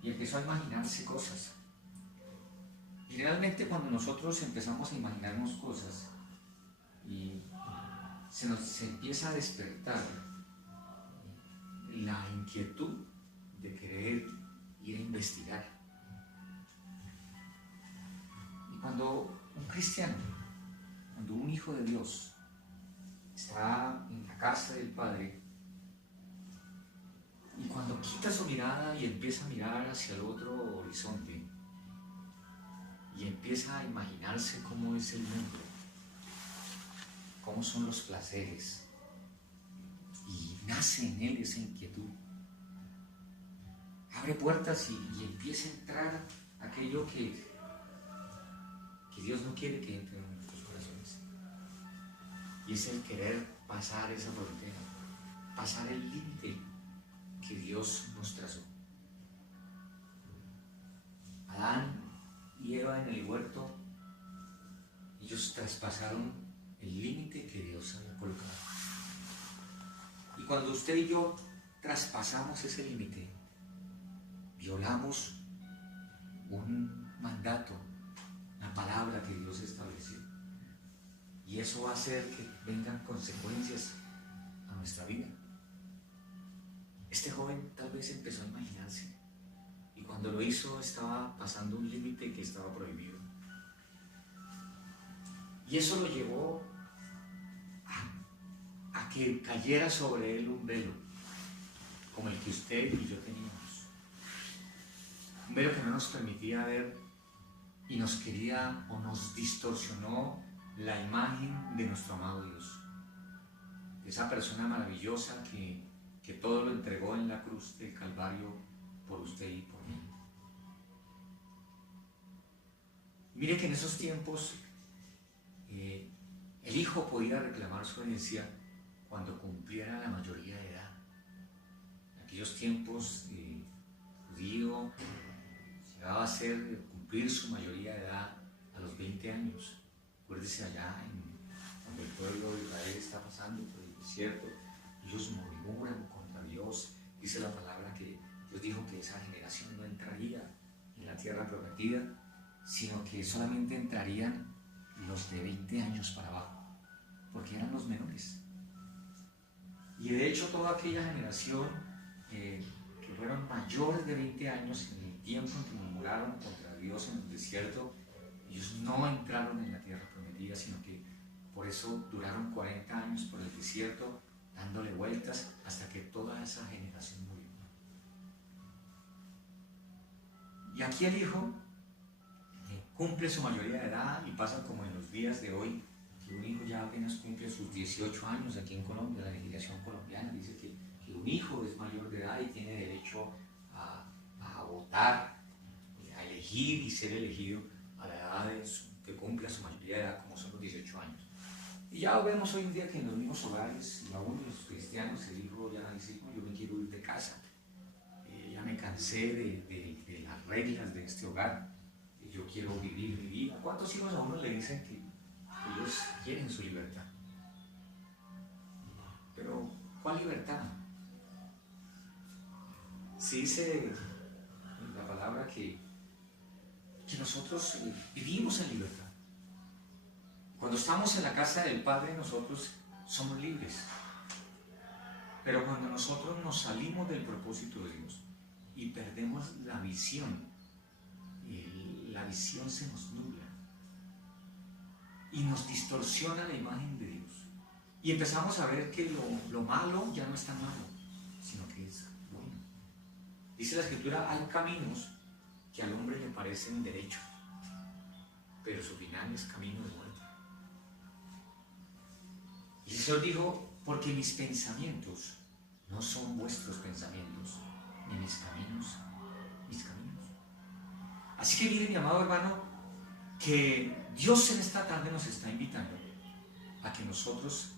Y empezó a imaginarse cosas. Generalmente cuando nosotros empezamos a imaginarnos cosas y se empieza a despertar la inquietud de querer ir a investigar. Y cuando un cristiano, cuando un hijo de Dios está en la casa del Padre, y cuando quita su mirada y empieza a mirar hacia el otro horizonte, y empieza a imaginarse cómo es el mundo, cómo son los placeres, y nace en él esa inquietud. Abre puertas y empieza a entrar aquello que Dios no quiere que entre en nuestros corazones. Y es el querer pasar esa frontera, pasar el límite que Dios nos trazó. Adán y Eva en el huerto, ellos traspasaron el límite que Dios había colocado. Y cuando usted y yo traspasamos ese límite, violamos un mandato, una palabra que Dios estableció. Y eso va a hacer que vengan consecuencias a nuestra vida. Este joven tal vez empezó a imaginarse, y cuando lo hizo estaba pasando un límite que estaba prohibido. Y eso lo llevó a que cayera sobre él un velo, como el que usted y yo teníamos. Un velo que no nos permitía ver y nos quería o nos distorsionó la imagen de nuestro amado Dios. Esa persona maravillosa que todo lo entregó en la cruz del Calvario por usted y por mí. Mire que en esos tiempos el hijo podía reclamar su herencia cuando cumpliera la mayoría de edad. En aquellos tiempos judío llegaba a cumplir su mayoría de edad a los 20 años. Acuérdese allá cuando el pueblo de Israel está pasando por el desierto, ellos murmuran contra Dios. Dice la palabra que Dios dijo que esa generación no entraría en la tierra prometida, sino que solamente entrarían los de 20 años para abajo, porque eran los menores. Y de hecho toda aquella generación que fueron mayores de 20 años en el tiempo en que murmuraron contra Dios en el desierto, ellos no entraron en la tierra prometida, sino que por eso duraron 40 años por el desierto, dándole vueltas hasta que toda esa generación murió. Y aquí el hijo cumple su mayoría de edad y pasa como en los días de hoy, que un hijo ya apenas cumple sus 18 años aquí en Colombia. La legislación colombiana dice que un hijo es mayor de edad y tiene derecho a votar, a elegir y ser elegido a la edad que cumpla su mayoría de edad, como son los 18 años. Y ya vemos hoy en día que en los mismos hogares, y aún los cristianos, el hijo ya dice: no, yo me quiero ir de casa, ya me cansé de las reglas de este hogar, yo quiero vivir mi vida. ¿Cuántos hijos a uno le dicen que ellos quieren su libertad? Pero, ¿cuál libertad? Se dice en la palabra que nosotros vivimos en libertad. Cuando estamos en la casa del Padre, nosotros somos libres. Pero cuando nosotros nos salimos del propósito de Dios y perdemos la visión se nos nubla y nos distorsiona la imagen de Dios. Y empezamos a ver que lo malo ya no es tan malo, sino que es bueno. Dice la Escritura: hay caminos que al hombre le parecen derechos, pero su final es camino de muerte. Y el Señor dijo: porque mis pensamientos no son vuestros pensamientos, ni mis caminos, mis caminos. Así que mire, mi amado hermano, que Dios en esta tarde nos está invitando a que nosotros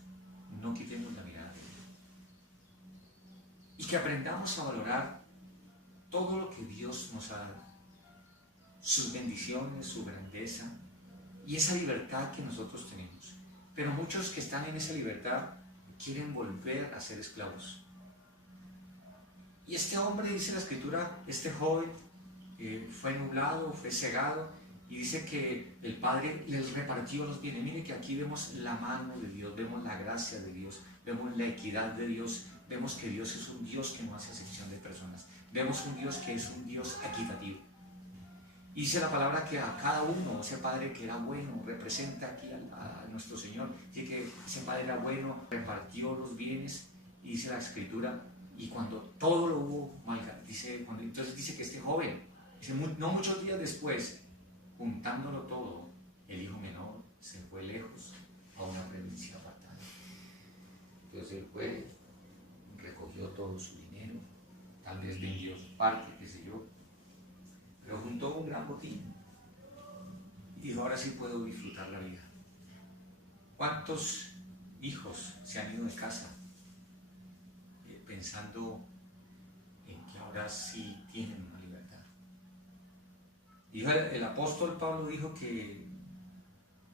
no quitemos la mirada de Él y que aprendamos a valorar todo lo que Dios nos ha dado, sus bendiciones, su grandeza y esa libertad que nosotros tenemos. Pero muchos que están en esa libertad quieren volver a ser esclavos. Y este hombre, dice la Escritura, este joven, fue nublado, fue cegado, y dice que el Padre les repartió los bienes. Mire que aquí vemos la mano de Dios, vemos la gracia de Dios, vemos la equidad de Dios, vemos que Dios es un Dios que no hace acepción de personas, vemos un Dios que es un Dios equitativo. Y dice la palabra que a cada uno, ese Padre que era bueno, representa aquí a nuestro Señor. Dice que ese Padre era bueno, repartió los bienes, y dice la Escritura, y cuando todo lo hubo malgastado, entonces dice que este joven, dice, no muchos días después, juntándolo todo, el hijo menor se fue lejos a una provincia apartada. Entonces él fue, recogió todo su dinero, tal vez vendió su parte, qué sé yo, pero juntó un gran botín y dijo, ahora sí puedo disfrutar la vida. ¿Cuántos hijos se han ido de casa pensando en que ahora sí tienen una libertad? Dijo el apóstol Pablo dijo que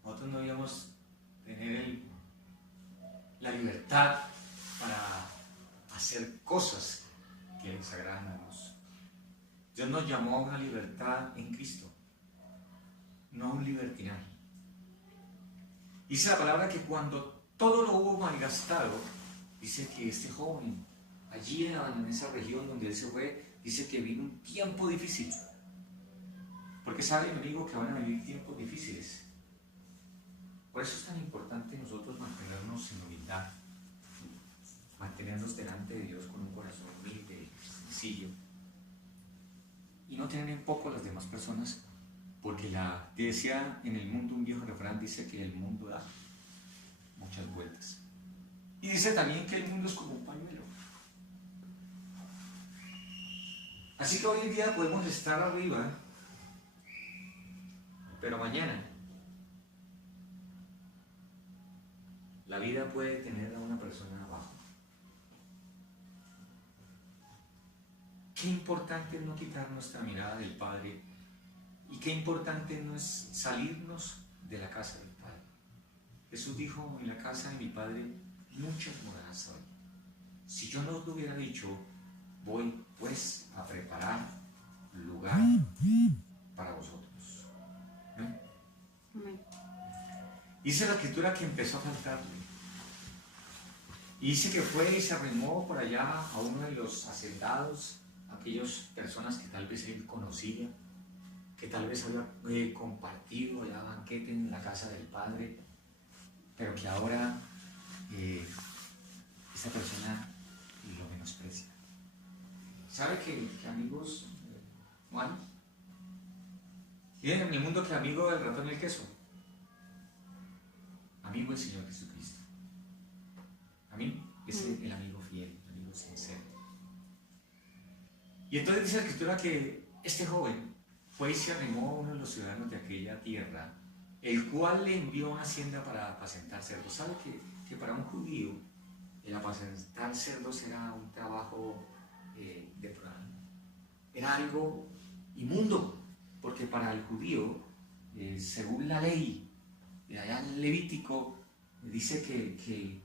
nosotros no íbamos a tener la libertad para hacer cosas que les agradan a Dios. Dios nos llamó a una libertad en Cristo, no a un libertinaje. Dice la palabra que cuando todo lo hubo malgastado, dice que este joven, allí en esa región donde él se fue, dice que vino un tiempo difícil. Porque sabe, mi amigo, que van a venir tiempos difíciles. Por eso es tan importante nosotros mantenernos en humildad, mantenernos delante de Dios con un corazón humilde, sencillo, y no tener en poco a las demás personas, porque decía en el mundo, un viejo refrán dice que el mundo da muchas vueltas. Y dice también que el mundo es como un pañuelo. Así que hoy en día podemos estar arriba, pero mañana la vida puede tener a una persona abajo. Qué importante es no quitar nuestra mirada del Padre y qué importante no es salirnos de la casa del Padre. Jesús dijo, en la casa de mi Padre muchas moradas hay. Si yo no os lo hubiera dicho, voy pues a preparar lugar para vosotros. ¿Ven? Dice la Escritura que empezó a faltarle. Y dice que fue y se arrimó por allá a uno de los hacendados, aquellas personas que tal vez él conocía, que tal vez había compartido ya banquete en la casa del Padre, pero que ahora esa persona lo menosprecia. ¿Sabe que amigos, Juan? Miren en el mundo que amigo del ratón y el queso. Amigo del Señor Jesucristo. Amén. Es el amigo fiel, el amigo sincero. Y entonces dice la Escritura que este joven fue y se arrimó a uno de los ciudadanos de aquella tierra, el cual le envió una hacienda para apacentar cerdos. ¿Sabe que para un judío el apacentar cerdos era un trabajo deplorable? Era algo inmundo, porque para el judío, según la ley, de allá en Levítico, dice que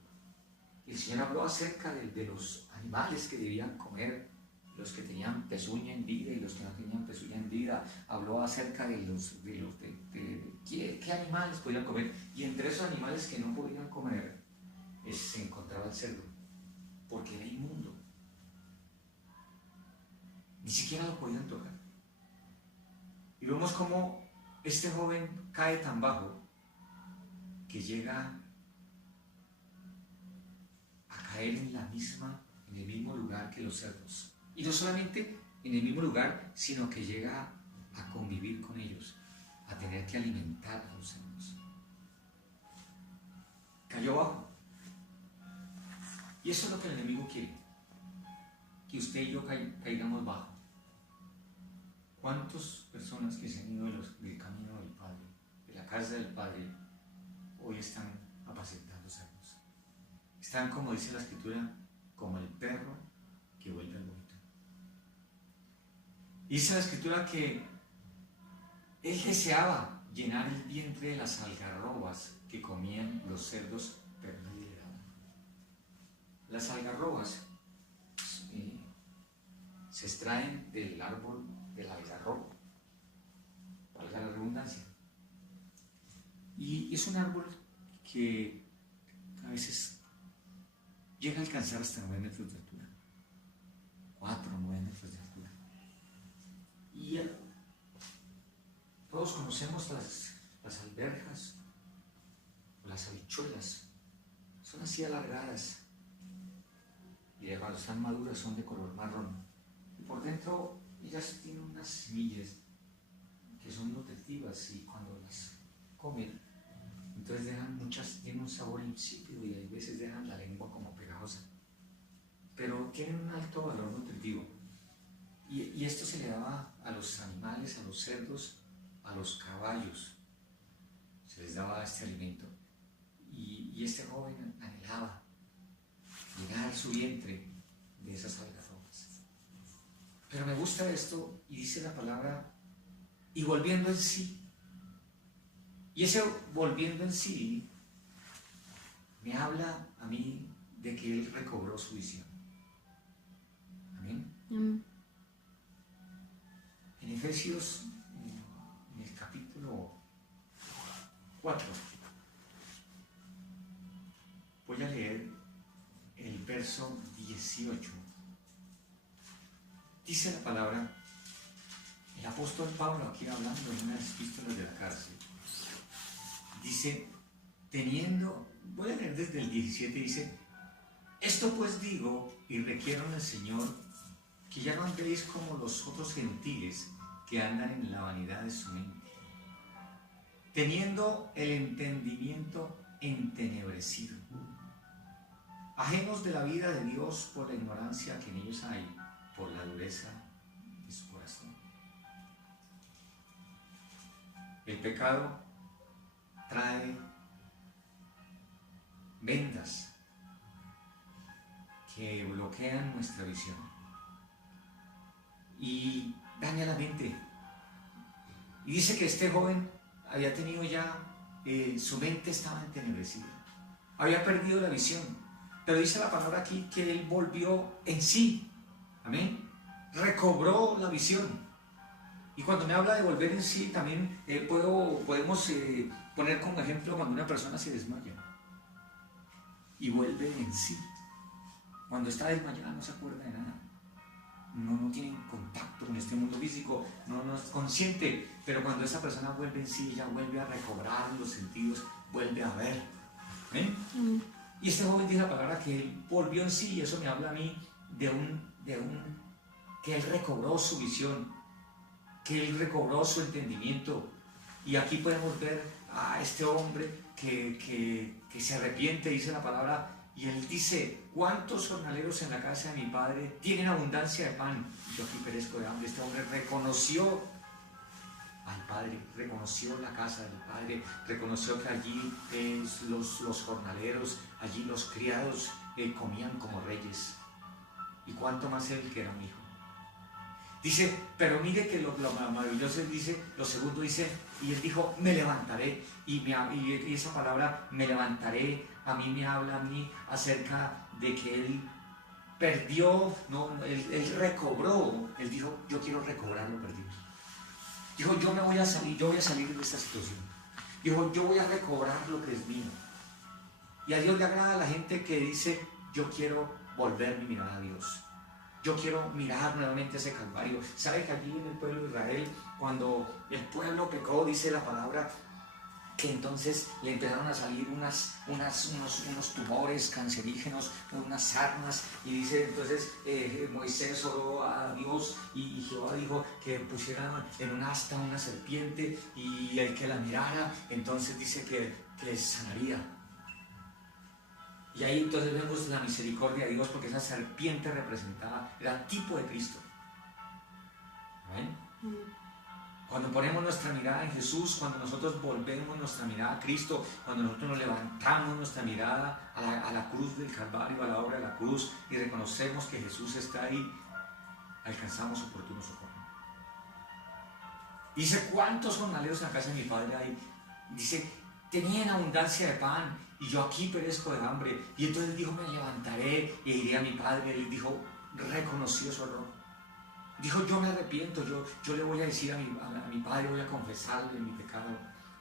el Señor habló acerca de los animales que debían comer, los que tenían pezuña en vida y los que no tenían pezuña en vida. Habló acerca de qué animales podían comer, y entre esos animales que no podían comer se encontraba el cerdo, porque era inmundo. Ni siquiera lo podían tocar. Y vemos cómo este joven cae tan bajo que llega a caer en el mismo lugar que los cerdos. Y no solamente en el mismo lugar, sino que llega a convivir con ellos, a tener que alimentar a los cerdos. Cayó bajo. Y eso es lo que el enemigo quiere, que usted y yo caigamos bajo. ¿Cuántas personas que se han ido del camino del Padre, de la casa del Padre, hoy están apacentando cerdos? Están, como dice la Escritura, como el perro que vuelve al vómito. Dice la Escritura que él deseaba llenar el vientre de las algarrobas que comían los cerdos, pero nadie le daba. Las algarrobas se extraen del árbol del algarrobo, valga la redundancia. Y es un árbol que a veces llega a alcanzar hasta 9 metros de altura, 4 o 9 metros de altura. Y todos conocemos las alberjas o las habichuelas, son así alargadas, y cuando están maduras son de color marrón, y por dentro ellas tienen unas semillas que son nutritivas y cuando las comen, entonces tienen un sabor insípido y a veces dejan la lengua como pegajosa. Pero tienen un alto valor nutritivo. Y esto se le daba a los animales, a los cerdos, a los caballos. Se les daba este alimento. Y este joven anhelaba llenar su vientre de esas algarrobas. Pero me gusta esto y dice la palabra, y volviendo en sí. Y ese volviendo en sí me habla a mí de que él recobró su visión. Amén. En Efesios, en el capítulo 4, voy a leer el verso 18. Dice la palabra, el apóstol Pablo aquí hablando en unas epístolas de la cárcel, dice, voy a leer desde el 17, dice, esto pues digo y requiero en el Señor que ya no andéis como los otros gentiles que andan en la vanidad de su mente, teniendo el entendimiento entenebrecido, ajenos de la vida de Dios por la ignorancia que en ellos hay, por la dureza de su corazón. El pecado trae vendas que bloquean nuestra visión y daña la mente. Y dice que este joven había tenido ya, su mente estaba entenebrecida, había perdido la visión, pero dice la palabra aquí que él volvió en sí, amén, recobró la visión. Y cuando me habla de volver en sí, también podemos poner como ejemplo cuando una persona se desmaya y vuelve en sí. Cuando está desmayada no se acuerda de nada, no tiene contacto con este mundo físico, no es consciente, pero cuando esa persona vuelve en sí, ella vuelve a recobrar los sentidos, vuelve a ver. ¿Ven? Y este joven dice la palabra que él volvió en sí, y eso me habla a mí que él recobró su visión, que él recobró su entendimiento. Y aquí podemos ver a este hombre que se arrepiente, dice la palabra, y él dice, ¿cuántos jornaleros en la casa de mi padre tienen abundancia de pan? Yo aquí perezco de hambre. Este hombre reconoció al padre, reconoció la casa del padre, reconoció que allí los jornaleros, allí los criados comían como reyes. Y cuánto más él que era un hijo. Dice, pero mire que lo maravilloso dice, lo segundo dice, y él dijo, me levantaré, y esa palabra, me levantaré, a mí me habla a mí acerca de que él perdió, él recobró, él dijo, yo quiero recobrar lo perdido. Dijo, yo voy a salir de esta situación. Dijo, yo voy a recobrar lo que es mío. Y a Dios le agrada a la gente que dice, yo quiero volver mi mirada a Dios. Yo quiero mirar nuevamente ese Calvario. ¿Sabe que allí en el pueblo de Israel, cuando el pueblo pecó, dice la palabra, que entonces le empezaron a salir unos tumores cancerígenos, unas sarnas, y dice entonces Moisés oró a Dios y Jehová dijo que pusieran en un asta una serpiente y el que la mirara, entonces dice que sanaría. Y ahí entonces vemos la misericordia de Dios, porque esa serpiente representaba, era tipo de Cristo. ¿Amén? Cuando ponemos nuestra mirada en Jesús, cuando nosotros volvemos nuestra mirada a Cristo, cuando nosotros nos levantamos nuestra mirada a la cruz del Calvario, a la obra de la cruz, y reconocemos que Jesús está ahí, alcanzamos oportuno socorro. Dice, ¿cuántos jornaleros en la casa de mi padre hay? Dice, tenían abundancia de pan, y yo aquí perezco de hambre. Y entonces él dijo, me levantaré e iré a mi padre. Él dijo, reconoció su error. Dijo, yo me arrepiento, yo le voy a decir a mi padre, voy a confesarle mi pecado.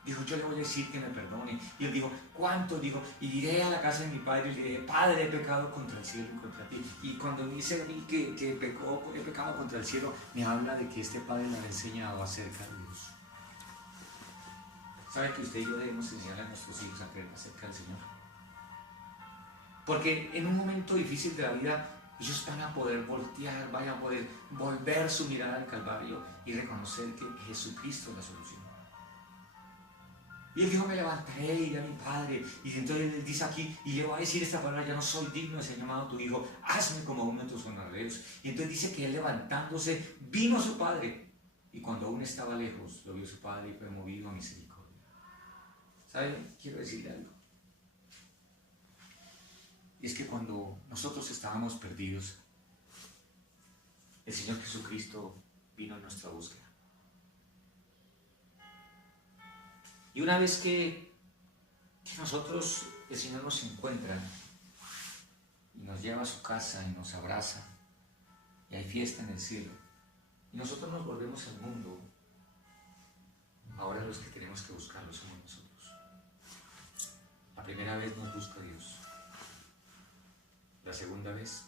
Dijo, yo le voy a decir que me perdone. Y él dijo, ¿cuánto? Dijo, y iré a la casa de mi padre y le diré, Padre, he pecado contra el cielo y contra ti. Y cuando dice a mí que he pecado contra el cielo, me habla de que este padre le ha enseñado acerca de Dios. ¿Sabe que usted y yo debemos enseñar a nuestros hijos a creer acerca del Señor? Porque en un momento difícil de la vida, ellos van a poder voltear, van a poder volver su mirada al Calvario y reconocer que Jesucristo es la solución. Y él dijo, me levantaré y iré a mi Padre. Y entonces él dice aquí, y le va a decir esta palabra, ya no soy digno de ser llamado tu hijo, hazme como uno de tus jornaleros. Y entonces dice que él levantándose, vino a su Padre. Y cuando aún estaba lejos, lo vio su Padre y fue movido a misericordia. ¿Saben? Quiero decirle algo. Y es que cuando nosotros estábamos perdidos, el Señor Jesucristo vino en nuestra búsqueda. Y una vez que nosotros, el Señor nos encuentra y nos lleva a su casa y nos abraza y hay fiesta en el cielo y nosotros nos volvemos al mundo, ahora los que tenemos que buscarlo somos nosotros. La primera vez nos busca Dios. La segunda vez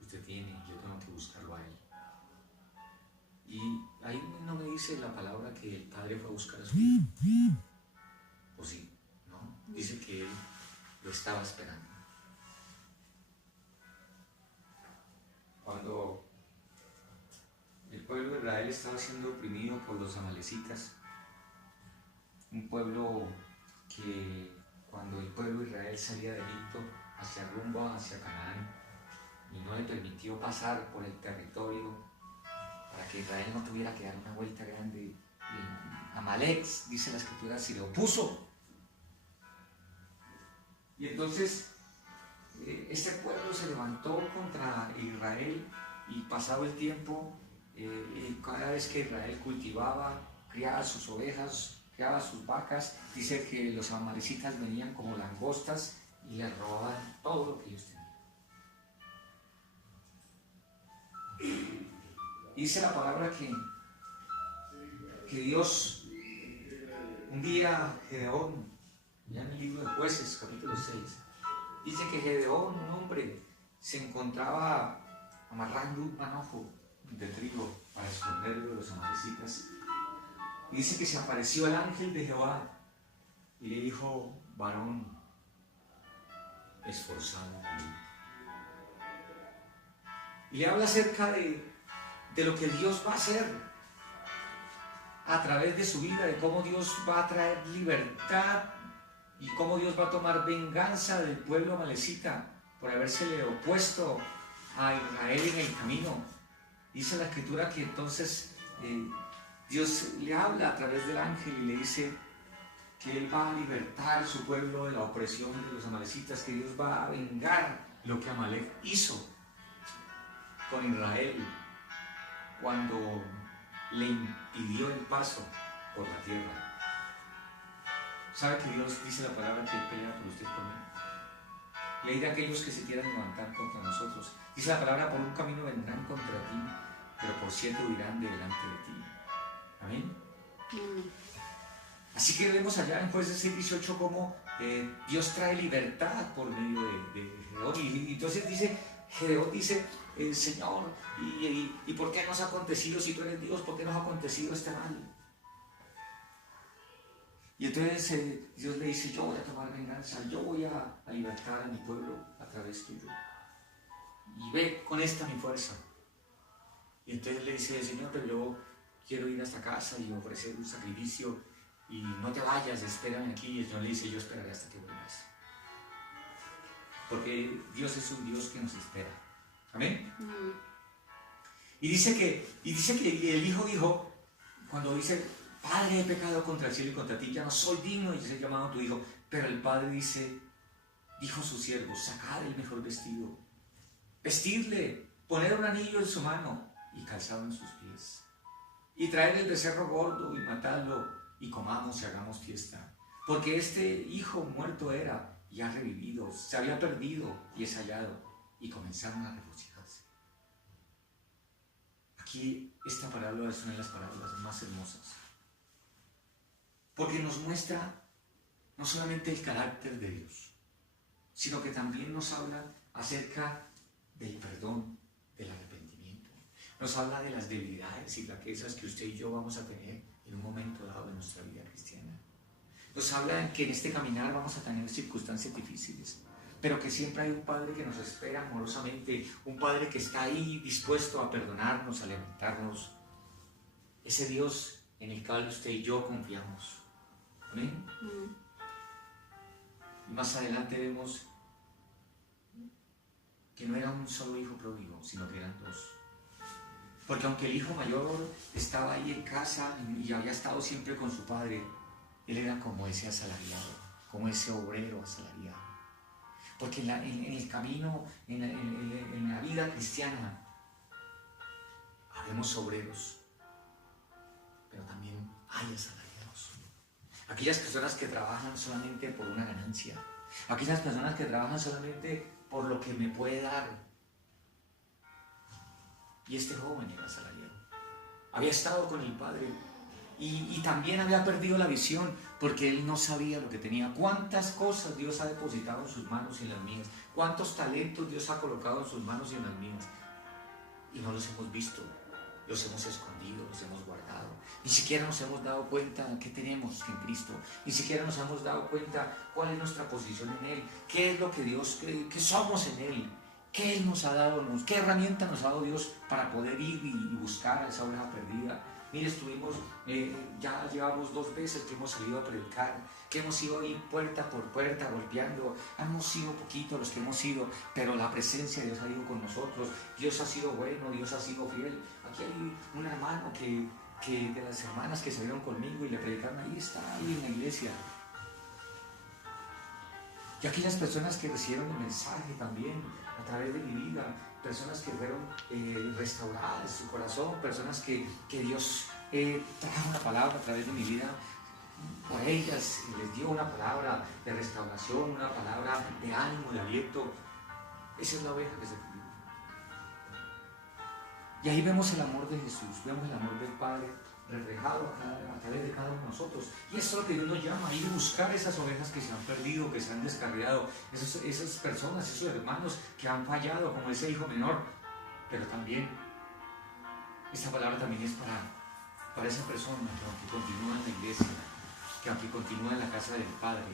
usted tiene y yo tengo que buscarlo a Él. Y ahí no me dice la palabra que el Padre fue a buscar a su hijo. ¿O sí? ¿No? Dice que Él lo estaba esperando. Cuando el pueblo de Israel estaba siendo oprimido por los amalecitas, un pueblo que cuando el pueblo de Israel salía de Egipto hacia rumbo hacia Canaán y no le permitió pasar por el territorio para que Israel no tuviera que dar una vuelta grande, Amalek, dice la Escritura, se le opuso. Y entonces este pueblo se levantó contra Israel y pasado el tiempo, cada vez que Israel cultivaba, criaba sus ovejas, criaba sus vacas, dice que los amalecitas venían como langostas y le robaban todo lo que ellos tenían. Dice la palabra que Dios, un día Gedeón, ya en el libro de Jueces, capítulo 6, dice que Gedeón, un hombre, se encontraba amarrando un manojo de trigo para esconderlo de los amalecitas. Y dice que se apareció el ángel de Jehová y le dijo, varón esforzado. Y le habla acerca de lo que Dios va a hacer a través de su vida, de cómo Dios va a traer libertad y cómo Dios va a tomar venganza del pueblo amalecita por habérsele opuesto a Israel en el camino. Dice la Escritura que entonces Dios le habla a través del ángel y le dice que Él va a libertar su pueblo de la opresión de los amalecitas, que Dios va a vengar lo que Amalek hizo con Israel cuando le impidió el paso por la tierra. ¿Sabe que Dios dice la palabra que Él pelea por usted y por mí? Y hay de aquellos que se quieran levantar contra nosotros. Dice la palabra, por un camino vendrán contra ti, pero por 7 huirán de delante de ti. Amén. Así que vemos allá en Jueces 6:18 cómo Dios trae libertad por medio de Gedeón. Y entonces Gedeón dice, Señor, ¿y por qué nos ha acontecido, si tú eres Dios, por qué nos ha acontecido este mal? Y entonces Dios le dice, yo voy a tomar venganza, yo voy a libertar a mi pueblo a través tuyo. Y ve con esta mi fuerza. Y entonces le dice, Señor, pero yo quiero ir hasta casa y ofrecer un sacrificio y no te vayas, espérame aquí. Y el Señor le dice, yo esperaré hasta que vuelvas. Porque Dios es un Dios que nos espera. Amén. Y dice que el hijo dijo, cuando dice, Padre, he pecado contra el cielo y contra ti, ya no soy digno de ser llamado tu hijo. Pero el padre dijo a sus siervos, sacad el mejor vestido, vestirle, poner un anillo en su mano y calzado en sus pies, y traer el becerro gordo y matarlo, y comamos y hagamos fiesta. Porque este hijo muerto era y ha revivido, se había perdido y es hallado. Y comenzaron a regocijarse. Aquí esta parábola es una de las parábolas más hermosas, porque nos muestra no solamente el carácter de Dios, sino que también nos habla acerca del perdón, del arrepentimiento. Nos habla de las debilidades y flaquezas que usted y yo vamos a tener en un momento dado de nuestra vida cristiana. Nos habla de que en este caminar vamos a tener circunstancias difíciles. pero que siempre hay un Padre que nos espera amorosamente, un Padre que está ahí dispuesto a perdonarnos, a levantarnos. Ese Dios en el cual usted y yo confiamos. ¿Amén? Y más adelante vemos que no era un solo hijo pródigo, sino que eran dos. Porque aunque el hijo mayor estaba ahí en casa y había estado siempre con su padre, él era como ese asalariado, como ese obrero asalariado. Porque en el camino, en la vida cristiana, habemos obreros, pero también hay asalariados. Aquellas personas que trabajan solamente por una ganancia, aquellas personas que trabajan solamente por lo que me puede dar. Y este joven era asalariado. Había estado con el padre y también había perdido la visión porque él no sabía lo que tenía. Cuántas cosas Dios ha depositado en sus manos y en las mías. Cuántos talentos Dios ha colocado en sus manos y en las mías. Y no los hemos visto, los hemos escondido, los hemos guardado. Ni siquiera nos hemos dado cuenta de qué tenemos en Cristo. Ni siquiera nos hemos dado cuenta cuál es nuestra posición en Él. Qué es lo que Dios, qué somos en Él. ¿Qué Él nos ha dado? ¿Qué herramienta nos ha dado Dios para poder ir y buscar a esa oveja perdida? Mire, ya llevamos 2 veces que hemos salido a predicar, que hemos ido ahí puerta por puerta golpeando. Hemos sido poquitos los que hemos ido, pero la presencia de Dios ha ido con nosotros. Dios ha sido bueno, Dios ha sido fiel. Aquí hay un hermano que de las hermanas que salieron conmigo y le predicaron, ahí está, ahí en la iglesia. Y aquellas personas que recibieron el mensaje también a través de mi vida, personas que fueron restauradas en su corazón, personas que Dios trajo una palabra a través de mi vida por ellas, les dio una palabra de restauración, una palabra de ánimo, de aliento. Esa es la oveja que se perdió. Y ahí vemos el amor de Jesús, vemos el amor del Padre reflejado a través de cada uno de nosotros. Y eso es lo que Dios nos llama, ir a buscar esas ovejas que se han perdido, que se han descarriado, esas personas, esos hermanos que han fallado, como ese hijo menor. Pero también, esta palabra también es para esa persona que aunque continúa en la iglesia, que aunque continúa en la casa del Padre,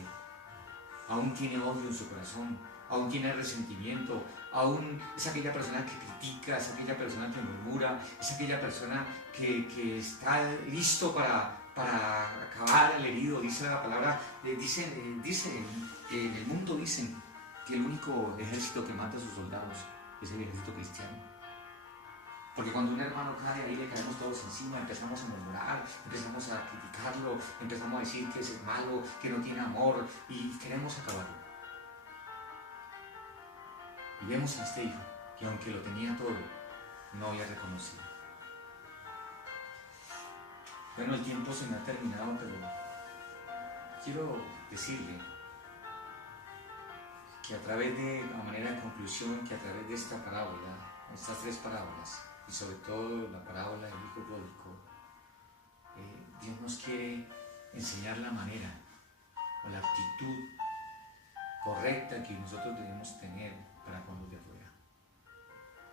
aún tiene odio en su corazón, aún tiene resentimiento, aún es aquella persona que critica, es aquella persona que murmura, es aquella persona que está listo para acabar al herido. Dice la palabra, en el mundo dicen que el único ejército que mata a sus soldados es el ejército cristiano. Porque cuando un hermano cae, ahí le caemos todos encima, empezamos a murmurar, empezamos a criticarlo, empezamos a decir que es malo, que no tiene amor y queremos acabarlo. Y vemos a este hijo, que aunque lo tenía todo, no había reconocido. Bueno, el tiempo se me ha terminado, pero quiero decirle que a través de, a manera de conclusión, que a través de esta parábola, estas 3 parábolas, y sobre todo la parábola del hijo pródigo, Dios nos quiere enseñar la manera o la actitud correcta que nosotros debemos tener para con los de afuera.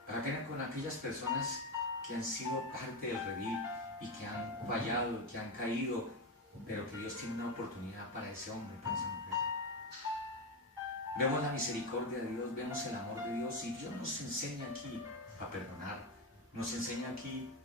Para que con aquellas personas que han sido parte del redil y que han fallado, que han caído, pero que Dios tiene una oportunidad para ese hombre, para esa mujer. Vemos la misericordia de Dios, vemos el amor de Dios, y Dios nos enseña aquí a perdonar, nos enseña aquí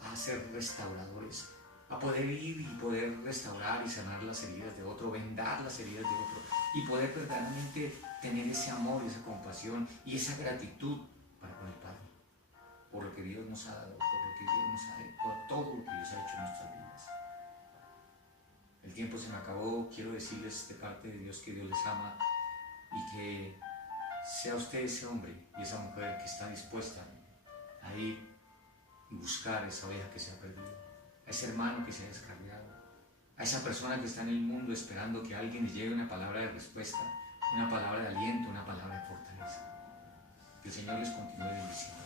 a ser restauradores, a poder ir y poder restaurar y sanar las heridas de otro, vendar las heridas de otro, y poder verdaderamente tener ese amor, esa compasión y esa gratitud para con el Padre, por lo que Dios nos ha dado, por lo que Dios nos ha hecho, por todo lo que Dios ha hecho en nuestras vidas. El tiempo se me acabó. Quiero decirles de parte de Dios que Dios les ama y que sea usted ese hombre y esa mujer que está dispuesta a ir y buscar esa oveja que se ha perdido, a ese hermano que se ha descarriado, a esa persona que está en el mundo esperando que alguien le lleve una palabra de respuesta, una palabra de aliento, una palabra de fortaleza. Que el Señor les continúe bendiciendo.